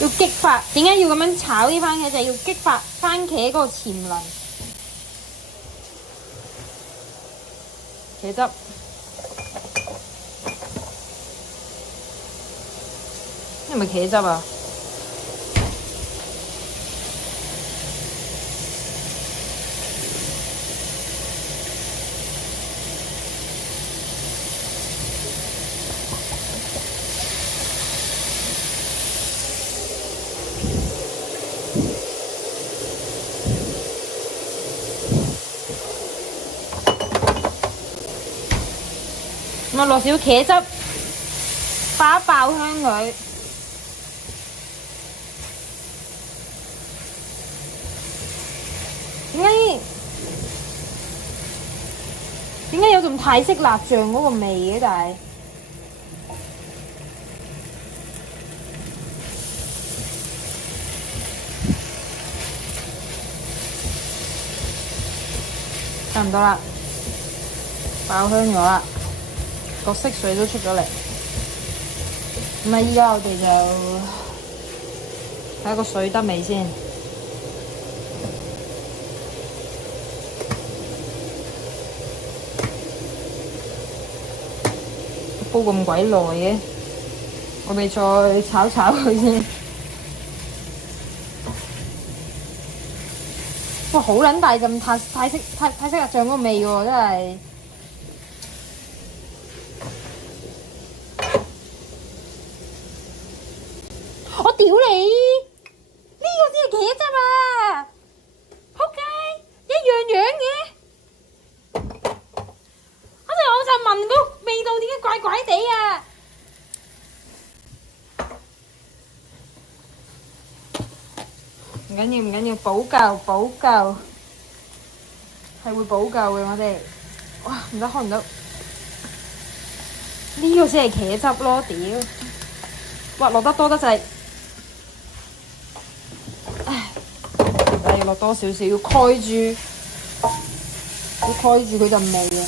要激發，點解要咁樣炒啲番茄？就係要激發番茄嗰個潛能。茄汁，係咪茄汁啊？咁啊，落少茄汁，爆一爆香佢。點解有種泰式辣醬嗰個味嘅？但係差唔多啦，爆香咗啦，個色水都出咗嚟。咁啊，依家我哋就睇下個水得未先。煲咁鬼耐嘅，我哋再炒炒佢先。哇，好撚大陣泰式辣醬嗰個味喎，真係。我屌你！呢個先係茄汁啊！仆街，一樣嘅。我就聞個味道點解怪怪地啊！唔緊要，補救，係會補救嘅我哋。哇，唔得開唔到，呢個先係茄汁咯，屌！哇，落得多得滯，唉，但係要落多少少，要蓋住佢陣味啊！